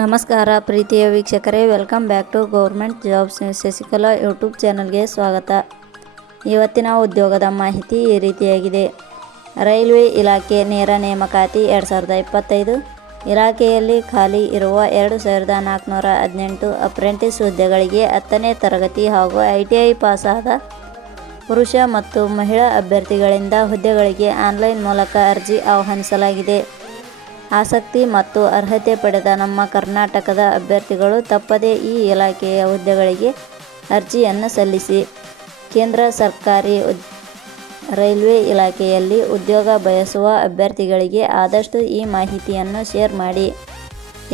ನಮಸ್ಕಾರ ಪ್ರೀತಿಯ ವೀಕ್ಷಕರೇ welcome back to government jobs Shashikala YouTube ಚಾನಲ್ಗೆ ಸ್ವಾಗತ. ಇವತ್ತಿನ ಉದ್ಯೋಗದ ಮಾಹಿತಿ ಈ ರೀತಿಯಾಗಿದೆ. ರೈಲ್ವೆ ಇಲಾಖೆ ನೇರ ನೇಮಕಾತಿ ಎರಡು ಸಾವಿರದ ಇಪ್ಪತ್ತೈದು. ಇಲಾಖೆಯಲ್ಲಿ ಖಾಲಿ ಇರುವ ಎರಡು ಸಾವಿರದ ನಾಲ್ಕುನೂರ ಹದಿನೆಂಟು ಅಪ್ರೆಂಟಿಸ್ ಹುದ್ದೆಗಳಿಗೆ ಹತ್ತನೇ ತರಗತಿ ಹಾಗೂ ಐ ಟಿ ಐ ಪಾಸಾದ ಪುರುಷ ಮತ್ತು ಮಹಿಳಾ ಅಭ್ಯರ್ಥಿಗಳಿಂದ ಹುದ್ದೆಗಳಿಗೆ ಆನ್ಲೈನ್ ಮೂಲಕ ಅರ್ಜಿ ಆಹ್ವಾನಿಸಲಾಗಿದೆ. ಆಸಕ್ತಿ ಮತ್ತು ಅರ್ಹತೆ ಪಡೆದ ನಮ್ಮ ಕರ್ನಾಟಕದ ಅಭ್ಯರ್ಥಿಗಳು ತಪ್ಪದೇ ಈ ಇಲಾಖೆಯ ಹುದ್ದೆಗಳಿಗೆ ಅರ್ಜಿಯನ್ನು ಸಲ್ಲಿಸಿ. ಕೇಂದ್ರ ಸರ್ಕಾರಿ ರೈಲ್ವೆ ಇಲಾಖೆಯಲ್ಲಿ ಉದ್ಯೋಗ ಬಯಸುವ ಅಭ್ಯರ್ಥಿಗಳಿಗೆ ಆದಷ್ಟು ಈ ಮಾಹಿತಿಯನ್ನು ಶೇರ್ ಮಾಡಿ.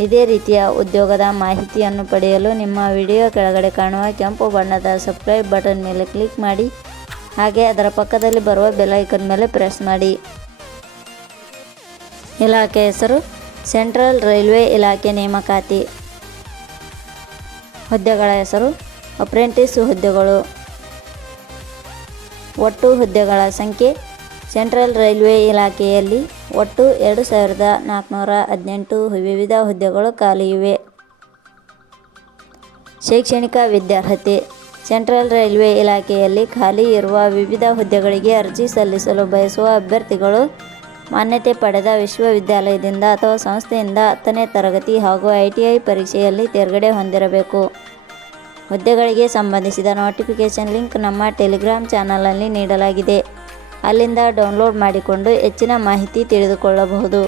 ಇದೇ ರೀತಿಯ ಉದ್ಯೋಗದ ಮಾಹಿತಿಯನ್ನು ಪಡೆಯಲು ನಿಮ್ಮ ವಿಡಿಯೋ ಕೆಳಗಡೆ ಕಾಣುವ ಕೆಂಪು ಬಣ್ಣದ ಸಬ್ಸ್ಕ್ರೈಬ್ ಬಟನ್ ಮೇಲೆ ಕ್ಲಿಕ್ ಮಾಡಿ. ಹಾಗೆ ಅದರ ಪಕ್ಕದಲ್ಲಿ ಬರುವ ಬೆಲ್ ಐಕನ್ ಮೇಲೆ ಪ್ರೆಸ್ ಮಾಡಿ. ಇಲಾಖೆ ಹೆಸರು ಸೆಂಟ್ರಲ್ ರೈಲ್ವೆ ಇಲಾಖೆ ನೇಮಕಾತಿ. ಹುದ್ದೆಗಳ ಹೆಸರು ಅಪ್ರೆಂಟಿಸ್ ಹುದ್ದೆಗಳು. ಒಟ್ಟು ಹುದ್ದೆಗಳ ಸಂಖ್ಯೆ ಸೆಂಟ್ರಲ್ ರೈಲ್ವೆ ಇಲಾಖೆಯಲ್ಲಿ ಒಟ್ಟು ಎರಡು ಸಾವಿರದ ನಾಲ್ಕುನೂರ ಹದಿನೆಂಟು ವಿವಿಧ ಹುದ್ದೆಗಳು ಖಾಲಿ ಇವೆ. ಶೈಕ್ಷಣಿಕ ವಿದ್ಯಾರ್ಹತೆ ಸೆಂಟ್ರಲ್ ರೈಲ್ವೆ ಇಲಾಖೆಯಲ್ಲಿ ಖಾಲಿ ಇರುವ ವಿವಿಧ ಹುದ್ದೆಗಳಿಗೆ ಅರ್ಜಿ ಸಲ್ಲಿಸಲು ಬಯಸುವ ಅಭ್ಯರ್ಥಿಗಳು ಮಾನ್ಯತೆ ಪಡೆದ ವಿಶ್ವವಿದ್ಯಾಲಯದಿಂದ ಅಥವಾ ಸಂಸ್ಥೆಯಿಂದ ಹತ್ತನೇ ತರಗತಿ ಹಾಗೂ ಐ ಟಿ ಐ ಪರೀಕ್ಷೆಯಲ್ಲಿ ತೇರ್ಗಡೆ ಹೊಂದಿರಬೇಕು. ಹುದ್ದೆಗಳಿಗೆ ಸಂಬಂಧಿಸಿದ ನೋಟಿಫಿಕೇಷನ್ ಲಿಂಕ್ ನಮ್ಮ ಟೆಲಿಗ್ರಾಮ್ ಚಾನಲಲ್ಲಿ ನೀಡಲಾಗಿದೆ. ಅಲ್ಲಿಂದ ಡೌನ್ಲೋಡ್ ಮಾಡಿಕೊಂಡು ಹೆಚ್ಚಿನ ಮಾಹಿತಿ ತಿಳಿದುಕೊಳ್ಳಬಹುದು.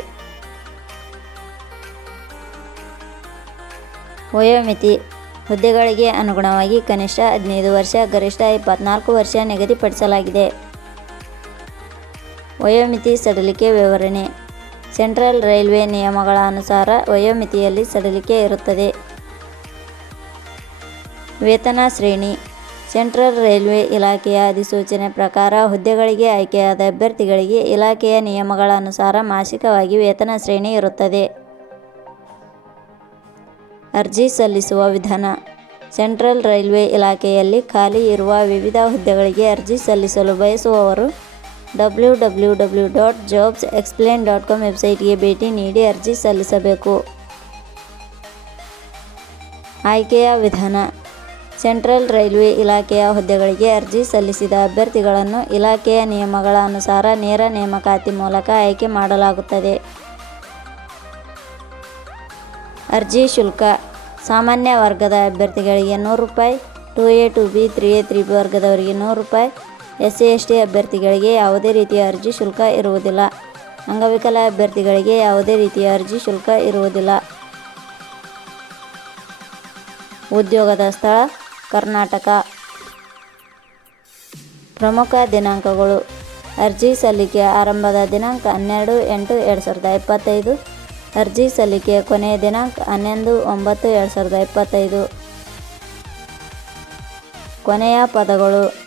ವಯೋಮಿತಿ ಹುದ್ದೆಗಳಿಗೆ ಅನುಗುಣವಾಗಿ ಕನಿಷ್ಠ ಹದಿನೈದು ವರ್ಷ, ಗರಿಷ್ಠ ಇಪ್ಪತ್ನಾಲ್ಕು ವರ್ಷ ನಿಗದಿಪಡಿಸಲಾಗಿದೆ. ವಯೋಮಿತಿ ಸಡಿಲಿಕೆ ವಿವರಣೆ. ಸೆಂಟ್ರಲ್ ರೈಲ್ವೆ ನಿಯಮಗಳ ಅನುಸಾರ ವಯೋಮಿತಿಯಲ್ಲಿ ಸಡಿಲಿಕೆ ಇರುತ್ತದೆ. ವೇತನ ಶ್ರೇಣಿ. ಸೆಂಟ್ರಲ್ ರೈಲ್ವೆ ಇಲಾಖೆಯ ಅಧಿಸೂಚನೆ ಪ್ರಕಾರ ಹುದ್ದೆಗಳಿಗೆ ಆಯ್ಕೆಯಾದ ಅಭ್ಯರ್ಥಿಗಳಿಗೆ ಇಲಾಖೆಯ ನಿಯಮಗಳ ಅನುಸಾರ ಮಾಸಿಕವಾಗಿ ವೇತನ ಶ್ರೇಣಿ ಇರುತ್ತದೆ. ಅರ್ಜಿ ಸಲ್ಲಿಸುವ ವಿಧಾನ. ಸೆಂಟ್ರಲ್ ರೈಲ್ವೆ ಇಲಾಖೆಯಲ್ಲಿ ಖಾಲಿ ಇರುವ ವಿವಿಧ ಹುದ್ದೆಗಳಿಗೆ ಅರ್ಜಿ ಸಲ್ಲಿಸಲು ಬಯಸುವವರು W W W dot jobs explain dot com ವೆಬ್ಸೈಟ್ಗೆ ಭೇಟಿ ನೀಡಿ ಅರ್ಜಿ ಸಲ್ಲಿಸಬೇಕು. ಆಯ್ಕೆಯ ವಿಧಾನ. ಸೆಂಟ್ರಲ್ ರೈಲ್ವೆ ಇಲಾಖೆಯ ಹುದ್ದೆಗಳಿಗೆ ಅರ್ಜಿ ಸಲ್ಲಿಸಿದ ಅಭ್ಯರ್ಥಿಗಳನ್ನು ಇಲಾಖೆಯ ನಿಯಮಗಳ ಅನುಸಾರ ನೇರ ನೇಮಕಾತಿ ಮೂಲಕ ಆಯ್ಕೆ ಮಾಡಲಾಗುತ್ತದೆ. ಅರ್ಜಿ ಶುಲ್ಕ. ಸಾಮಾನ್ಯ ವರ್ಗದ ಅಭ್ಯರ್ಥಿಗಳಿಗೆ ನೂರು ರೂಪಾಯಿ, two A two B, three A three B ವರ್ಗದವರಿಗೆ ನೂರು ರೂಪಾಯಿ ಎಸ್ ಸಿ ಎಸ್ ಟಿ ಅಭ್ಯರ್ಥಿಗಳಿಗೆ ಯಾವುದೇ ರೀತಿಯ ಅರ್ಜಿ ಶುಲ್ಕ ಇರುವುದಿಲ್ಲ. ಅಂಗವಿಕಲ ಅಭ್ಯರ್ಥಿಗಳಿಗೆ ಯಾವುದೇ ರೀತಿಯ ಅರ್ಜಿ ಶುಲ್ಕ ಇರುವುದಿಲ್ಲ. ಉದ್ಯೋಗದ ಸ್ಥಳ, ಕರ್ನಾಟಕ. ಪ್ರಮುಖ ದಿನಾಂಕಗಳು. ಅರ್ಜಿ ಸಲ್ಲಿಕೆ ಆರಂಭದ ದಿನಾಂಕ ಹನ್ನೆರಡು ಎಂಟು ಎರಡು ಸಾವಿರದ ಇಪ್ಪತ್ತೈದು. ಅರ್ಜಿ ಸಲ್ಲಿಕೆಯ ಕೊನೆಯ ದಿನಾಂಕ ಹನ್ನೊಂದು ಒಂಬತ್ತು ಎರಡು ಸಾವಿರದ ಇಪ್ಪತ್ತೈದು. ಕೊನೆಯ ಪದಗಳು.